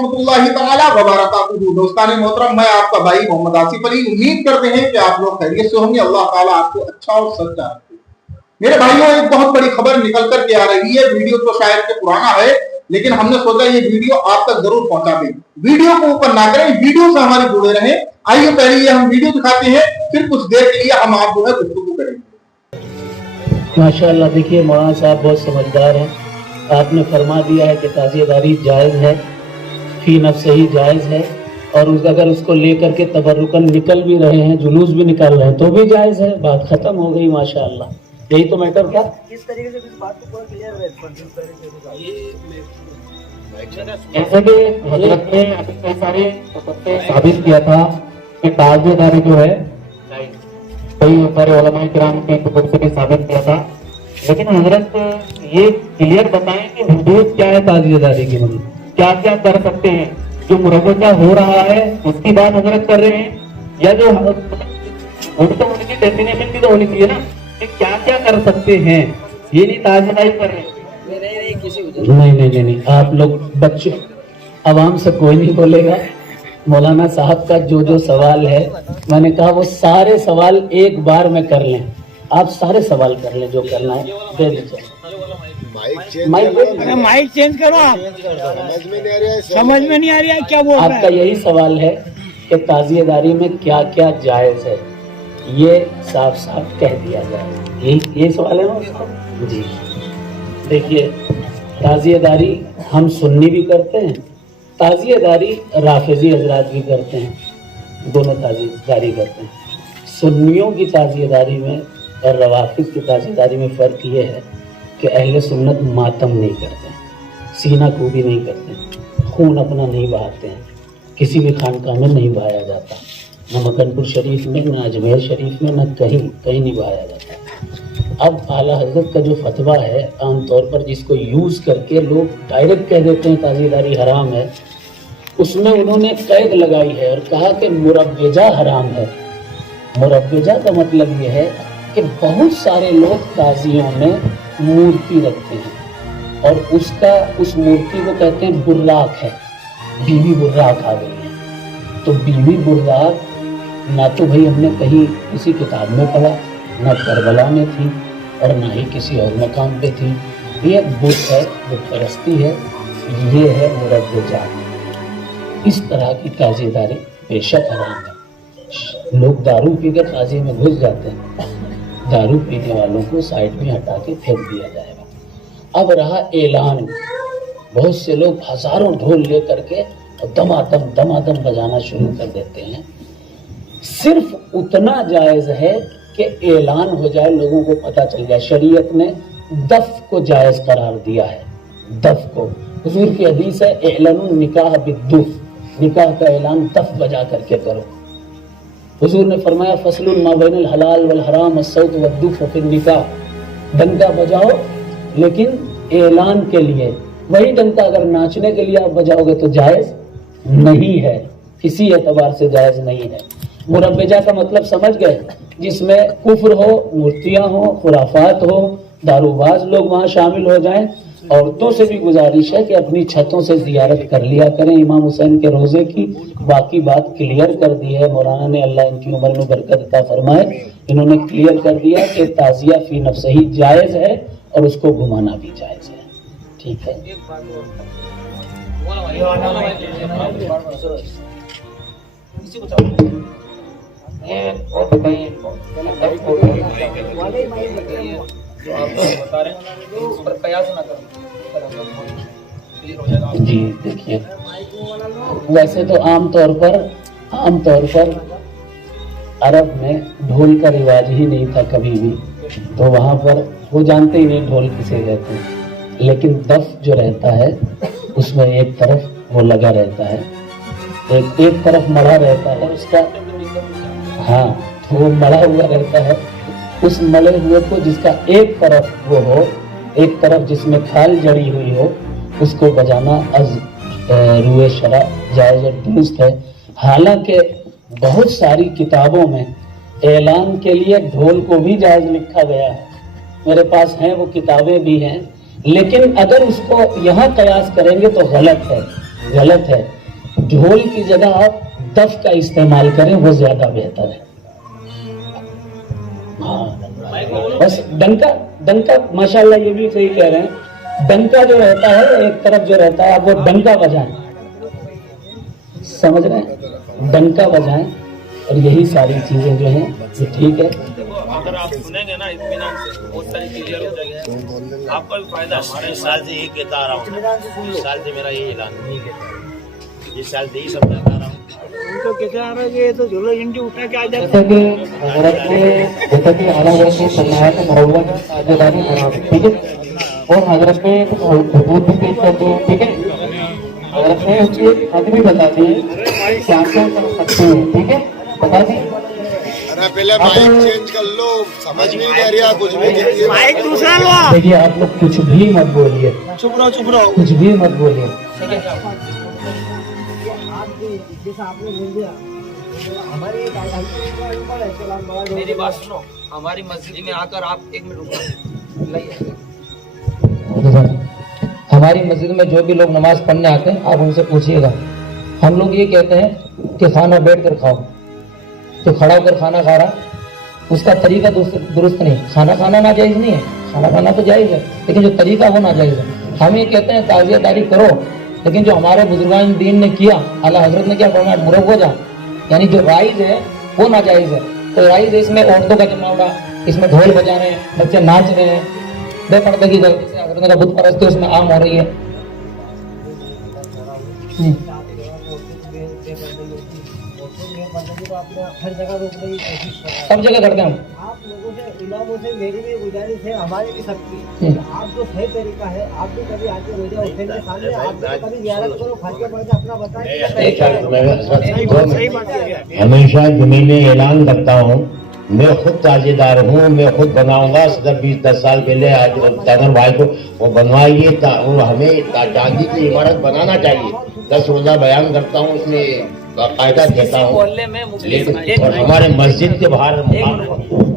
रहमतुल्लाहि तआला व बरकातुहू। दोस्तान मोहतरम, मैं आपका भाई मोहम्मद आसिफ अली। उम्मीद करते हैं कि आप लोग खैरियत से होंगे। अल्लाह ताला आपको अच्छा और सच्चा रखे। मेरे भाइयों, एक बहुत बड़ी खबर निकल कर के आ रही है। वीडियो तो शायद के पुराना है, लेकिन हमने सोचा ये वीडियो आप तक जरूर पहुंचा दें। वीडियो को ऊपर ना करें, वीडियो से हमारे जुड़े रहें। आइए पहले ये हम वीडियो दिखाते हैं, फिर कुछ देर के लिए हम आप जो है गुफ्तगू करेंगे। माशाअल्लाह, देखिए मौलाना साहब बहुत समझदार हैं। आपने फरमा दिया है कि ताज़ियेदारी जायज़ है, फी नफ्से ही जायज़ है, और अगर उसको लेकर के तबर्रुकन निकल भी रहे हैं, जुलूस भी निकाल रहे हैं तो भी जायज़ है। बात खत्म हो गई माशाअल्लाह। यही तो मैटर था। किस तरीके से इस बात को पूरा क्लियर है? जैसे कि हजरत ने अभी कई सारे साबित किया था कि ताज़ियेदारी जो है कई सारे उलमाए किराम की कुतुब से भी साबित किया था, लेकिन हजरत ये क्लियर बताएं कि हुदूद क्या है ताज़ियेदारी की, मतलब क्या क्या कर सकते हैं। जो मुरवजा हो रहा है उसकी बात हजरत कर रहे हैं, या जो तो उनकी डेफिनेशन भी तो होनी चाहिए ना कि क्या क्या कर सकते हैं। ये नहीं ताज़ियेदारी कर रहे हैं। नहीं, आप लोग बच्चे, आवाम से कोई नहीं बोलेगा। मौलाना साहब का जो सवाल है, मैंने कहा वो सारे सवाल एक बार में कर लें। आप सारे सवाल कर लें, जो करना है दे दीजिए। माइक चेंज करो। आप समझ में नहीं आ रहा है क्या बोल रहा है। आपका यही सवाल है कि ताज़ियेदारी में क्या क्या जायज़ है, ये साफ साफ कह दिया जाए। यही सवाल है ना उसका? जी देखिए, ताज़ियेदारी हम सुन्नी भी करते हैं, ताज़ियेदारी राफिज़ी हजरात भी करते हैं, दोनों ताज़ियेदारी करते हैं। सुन्नियों की ताज़ियेदारी में और रवाफिज़ की ताज़ियेदारी में फ़र्क ये है कि अहले सुन्नत मातम नहीं करते, सीना कूबी नहीं करते, खून अपना नहीं बहाते हैं, किसी भी खानकाह में नहीं बहाया जाता, न मकनपुर शरीफ में, न अजमेर शरीफ में, न कहीं नहीं बहाया जाता। अब आला हजरत का जो फतवा है, आमतौर पर जिसको यूज़ करके लोग डायरेक्ट कह देते हैं ताज़ियेदारी हराम है, उसमें उन्होंने कैद लगाई है और कहा कि मुरव्वजा हराम है। मुरव्वजा का मतलब ये है कि बहुत सारे लोग ताज़ियों में मूर्ति रखते हैं और उस मूर्ति को कहते हैं बुर्राक है, बीवी बुर्राक आ गई है। तो बीवी बुर्राक ना तो भाई हमने कहीं किसी किताब में पढ़ा, ना करबला में थी और ना ही किसी और मकाम पे थी। ये बुत है, बुत परस्ती है, ये है मुरव्वजा। इस तरह की ताज़ियेदारी बेशक हराम है। लोग दारू पी के ताज़िये में घुस जाते हैं, दारू पीने वालों को साइड में हटा के फेंक दिया जाएगा। अब रहा ऐलान, बहुत से लोग हजारों ढोल ले करके दमादम बजाना शुरू कर देते हैं। सिर्फ उतना जायज़ है कि ऐलान हो जाए, लोगों को पता चल जाए। शरीयत ने दफ को जायज़ करार दिया है। दफ को हुजूर की हदीस है, एलानुन निकाह बिद्दुफ, निकाह का ऐलान दफ बजा करके करो। हुजूर ने फरमाया, फसलुन मा बैनल हलाल वल हराम अस्सौत वद्दुफ फिन निकाह। डंका बजाओ लेकिन ऐलान के लिए। वही डंका अगर नाचने के लिए आप बजाओगे तो जायज़ नहीं है, किसी एतबार से जायज़ नहीं है। मुरव्वजा का मतलब समझ गए, जिसमें कुफ्र हो, मूर्तियां हो, खुराफात हो, दारूबाज लोग वहाँ शामिल हो जाएं। औरतों से भी गुजारिश है कि अपनी छतों से जियारत कर लिया करें इमाम हुसैन के रोज़े की। बाकी बात क्लियर कर दी है मौलाना ने, अल्लाह इनकी उम्र में बरकत अता फरमाए। इन्होंने क्लियर कर दिया कि ताज़िया फी नफ्से ही जायज़ है और उसको घुमाना भी जायज़ है। ठीक है, ये बहुत बड़ी जो आप बता रहे हैं उस पर कयास ना करें। जी देखिए, वैसे तो आमतौर पर अरब में ढोल का रिवाज ही नहीं था कभी भी, तो वहाँ पर वो जानते ही नहीं ढोल किसे कहते हैं। लेकिन दफ जो रहता है उसमें एक तरफ वो लगा रहता है, एक तरफ मड़ा रहता है उसका, हाँ, तो वो मड़ा हुआ रहता है। उस मड़े हुए को जिसका एक तरफ वो हो, एक तरफ जिसमें खाल जड़ी हुई हो, उसको बजाना अज रुए शरा जायज़ और दुरुस्त है। हालांकि बहुत सारी किताबों में ऐलान के लिए ढोल को भी जायज़ लिखा गया है, मेरे पास हैं वो किताबें भी हैं, लेकिन अगर उसको यहाँ कयास करेंगे तो गलत है। غلط ہے. ڈھول کی جگہ آپ دف کا استعمال کریں, وہ زیادہ بہتر ہے. ہاں بس ڈنکا ماشاءاللہ یہ بھی صحیح کہہ رہے ہیں. ڈنکا جو رہتا ہے ایک طرف جو رہتا ہے, آپ وہ ڈنکا بجائیں, سمجھ رہے ہیں, ڈنکا بجائیں, اور یہی ساری چیزیں جو ہیں یہ ٹھیک ہے. اگر آپ سنیں گے نا اطمینان سے بہت ساری کلیئر ہو جائے گی, آپ کا بھی فائدہ. ہمارے سال سے یہی کہتا آ رہا ہوں, اس سال سے میرا یہی اعلان ہے, جس سال سے یہی سمجھاتا آ رہا ہوں. تو کہتے آ رہا ہے کہ تو جھولو انڈی اٹھا کے آ جاتے جیسا کہ حضرت نے جیسا کہ اعلیٰ حضرت نے فرمایا کہ محبت میں تاجداری مناسب, ٹھیک ہے, اور حضرت نے حدود بھی پیش کر دی, ٹھیک ہے. حضرت نے اس کی حد بھی بتا دی کہ آپ کیا کر سکتے ہیں, ٹھیک ہے, بتا دی. پہلے مائک چینج کر لو, سمجھ میں نہیں آ رہا کچھ بھی. مائک دوسرا لو. دیکھیے آپ لوگ کچھ بھی مت بولیے, چپ رہو. کچھ بھی مت بولیے. جیسا آپ نے بول دیا ہماری میری بات سنو, ہماری مسجد میں آ کر آپ ایک منٹ رکو. ہماری مسجد میں جو بھی لوگ نماز پڑھنے آتے ہیں آپ ان سے پوچھیے گا. ہم لوگ یہ کہتے ہیں کہ کھانا بیٹھ کر کھاؤ, تو کھڑا ہو کر کھانا کھا رہا اس کا طریقہ درست نہیں. کھانا کھانا ناجائز نہیں ہے, کھانا کھانا تو جائز ہے, لیکن جو طریقہ وہ ناجائز ہے. ہم یہ کہتے ہیں تعزیہ داری کرو, لیکن جو ہمارے بزرگان دین نے کیا, اعلیٰ حضرت نے کیا فرمایا, مروجہ یعنی جو رائج ہے وہ ناجائز ہے. تو رائج اس میں عورتوں کا جماوڑا, اس میں ڈھول بجا رہے ہیں, بچے ناچ رہے ہیں, بے پردگی غلطی سے حضرت کا بت پرستی اس میں عام ہو رہی ہے. ہر جگہ روکنے کی کوشش کر رہا ہے. سب جگہ کرتے ہیں ہم. آپ لوگوں سے, اماموں سے میری بھی گزارش ہے, ہماری بھی سب کی, آپ جو صحیح طریقہ ہے, آپ بھی کبھی آ کے روزہ حسین کے سامنے آپ بھی کبھی زیارت کرو, خرچہ پڑ کے اپنا بتائیں. ہمیشہ جمعے میں اعلان کرتا ہوں, میں خود تازے دار ہوں, میں خود بناؤں گا. 10 سال پہلے تاجر بھائی کو وہ بنوائیے, ہمیں چاندی کی عمارت بنانا چاہیے. 10 روزہ بیان کرتا ہوں, اس میں باقاعدہ کہتا ہوں, اور ہمارے مسجد کے باہر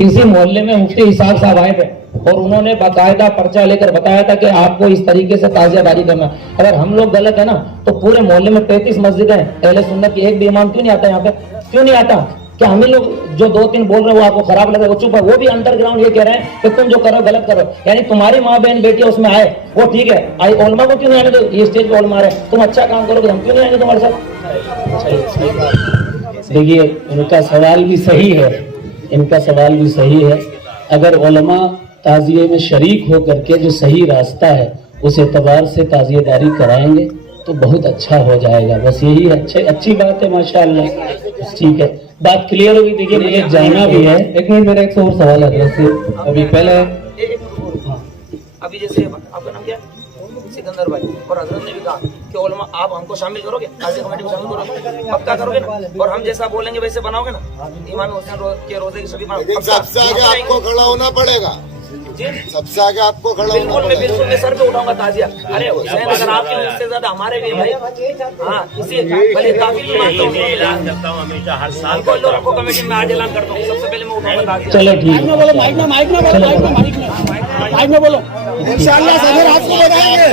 اسی محلے میں مفتی اسحاق صاحب آئے تھے اور انہوں نے باقاعدہ پرچہ لے کر بتایا تھا کہ آپ کو اس طریقے سے تعزیہ داری کرنا. اگر ہم لوگ غلط ہے نا تو پورے محلے میں 33 مسجد ہیں, اہل سنت کی ایک بھی امام کیوں نہیں آتا یہاں پہ, کیوں نہیں آتا؟ کہ ہمیں لوگ جو 2-3 بول رہے ہیں وہ آپ کو خراب لگے, وہ چپ ہے. وہ بھی انڈر گراؤنڈ یہ کہہ رہے ہیں کہ تم جو کرو غلط کرو, یعنی تمہاری ماں بہن بیٹی اس میں آئے وہ ٹھیک ہے, علماء کو کیوں نہیں آنے دو, یہ اسٹیج پہ علماء رہے, تم اچھا کام کرو گے ہم کیوں نہیں آئیں گے تمہارے ساتھ. دیکھیے ان کا سوال بھی صحیح ہے, ان کا سوال بھی صحیح ہے. اگر علماء تعزیے میں شریک ہو کر کے جو صحیح راستہ ہے اس اعتبار سے تعزیہ داری کرائیں گے تو بہت اچھا ہو جائے گا. بس یہی اچھی بات ہے ماشاءاللہ. ٹھیک ہے, بات کلیئر ہوگی. دیکھیے مجھے جانا بھی ہے. ایک منٹ, میرا ایک اور سوال ہے حضرت سے. ابھی پہلے ابھی جیسے آپ کا نام کیا ہے, سکندر بھائی, اور حضرت نے بھی کہا کہ علماء آپ ہم کو شامل کرو گے, قاضی کمیٹی میں شامل کرو گے, پکا کرو گے نا, اور ہم جیسا بولیں گے ویسے بناؤ گے نا. امام حسین کے روزے کی سبھی سب سے آگے آپ کو کھڑا ہونا پڑے گا, سب سے آگے آپ کو کھڑا ہونا پڑے گا. بالکل میں سر پہ اٹھاؤں گا تعزیہ. ارے حسین اگر آپ کے لیے سے زیادہ ہمارے لیے بھائی, ہاں کسی بھلے کافی بھی مانتا ہوں, اعلان کرتا ہوں ہمیشہ ہر سال کو لوگوں کو کمیٹی میں آج اعلان کرتا ہوں, سب سے پہلے میں اٹھاؤں گا تعزیہ. چلو ٹھیک ہے, مائک میں بولو, انشاءاللہ صدر آپ کو بتائیں گے.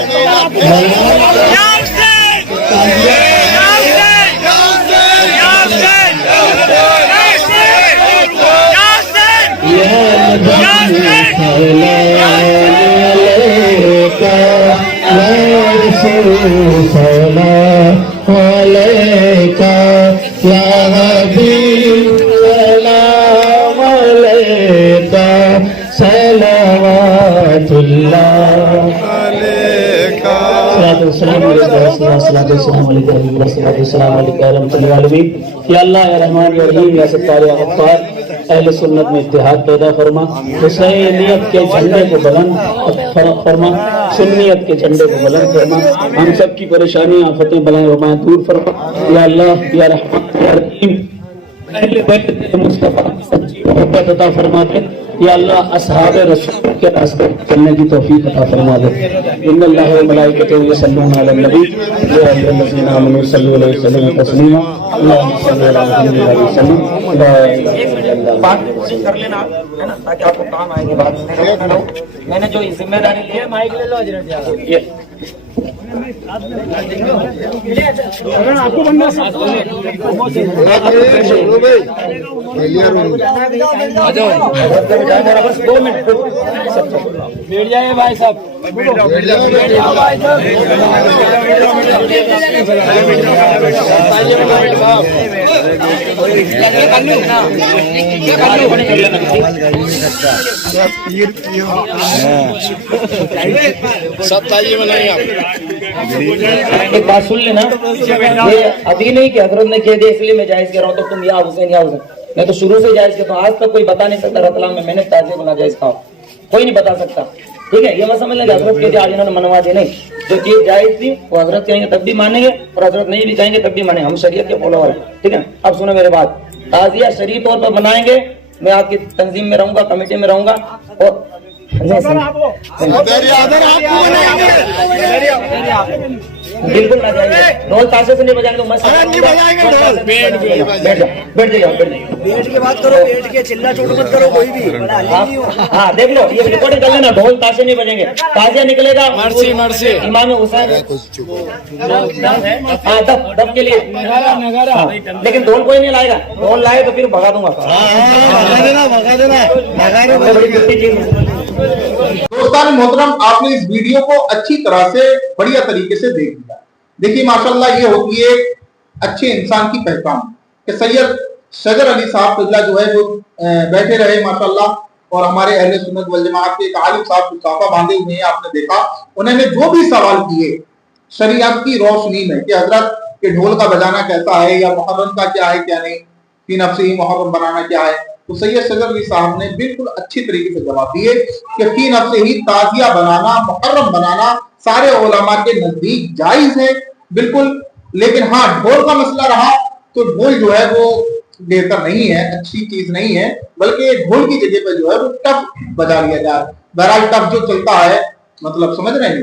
یا اللہ یا رحمان یا رحیم یا ستار یا غفار, اہل سنت میں اتحاد پیدا فرما, حسینیت کے جھنڈے کو بلند فرما, سنیت کے جھنڈے کو بلند فرما, ہم سب کی پریشانیاں آفتیں بلائیں وبائیں دور فرما. یا اللہ یا رحمان یا رحیم, اہل بیت مصطفیٰ سچی محبت عطا فرما دے. یا اللہ اصحاب رسول کے راستے چلنے کی توفیق عطا فرما دے. ان اللہ و ملائکتہ یصلون علی النبی یا ایھا الذین آمنوا صلوا علیہ وسلم تسلیما. اللهم صل علی محمد و علی وسلم. لا الہ الا اللہ. بات کی کوشش کر لینا ہے نا, تاکہ آپ کو کام آئے گی. بات میں نے جو ذمہ داری لی ہے, مائک لے لو حضرت. یہ बैठ जाइए भाई साहब। सब तालियां बनाइए आप। एक बात सुन लेना, ये अभी नहीं कि हजरत ने कह दिया इसलिए मैं जायज कह रहा हूँ तो तुम या हुसैन या हुसैन, मैं तो शुरू से जायज कहता हूँ। आज तक कोई बता नहीं सकता रतलाम में मैंने ताजिए बना जायज कहा, कोई नहीं बता सकता। ठीक है, ये मत समझ लेंगे हजरत कहते आज इन्होंने मनवा दी, नहीं। जो चीज जायज थी वो हजरत कहेंगे तब भी मानेंगे और हजरत नहीं भी कहेंगे तब भी मानेंगे, हम शरीयत के फॉलोवर हैं। ठीक है, अब सुनो मेरे बात, ताजिया शरीय तौर पर बनाएंगे, मैं आपकी तंजीम में रहूंगा, कमेटी में रहूंगा और बिल्कुल ना जाएंगे, ढोल ताशे से नहीं बजाएंगे, बैठ जाइए। पेट की बात करो, पेट के चिल्ला चोट मत करो कोई भी। हाँ देख लो, ये रिकॉर्डिंग कर लेना, ढोल ताशे नहीं बजेंगे, ताजिया निकलेगा इमाम हुसैन, हाँ दब के लिए, लेकिन ढोल कोई नहीं लाएगा, ढोल लाए तो फिर भगा दूंगा। दोस्तान मोहतरम, आपने इस वीडियो को अच्छी तरह से बढ़िया तरीके से देख लिया। देखिए माशाल्लाह, ये होती है अच्छे इंसान की पहचान कि सैयद शजर अली साहब क़िबला जो है वो बैठे रहे माशाल्लाह, और हमारे अहले सुन्नत वल जमात के एक आलिम साहब साफा बांधे हुए हैं, आपने देखा उन्होंने जो भी सवाल किए शरीयत की रोशनी में कि हजरत के ढोल का बजाना कैसा है या मुहर्रम का क्या है क्या नहीं, फी नफ्सी मुहर्रम बनाना क्या है, तो सैयद शजर अली साहब ने बिल्कुल अच्छी तरीके से जवाब दिए कि फी नफ्सी ही ताजिया बनाना, मुहर्रम बनाना सारे उलमा के नजदीक जायज है बिल्कुल, लेकिन हाँ ढोल का मसला रहा तो ढोल जो है वो बेहतर नहीं है, अच्छी चीज नहीं है, बल्कि ढोल की जगह पर जो है वो टफ बजा लिया जाए। बहरहाल टफ जो चलता है, मतलब समझ रहे हैं।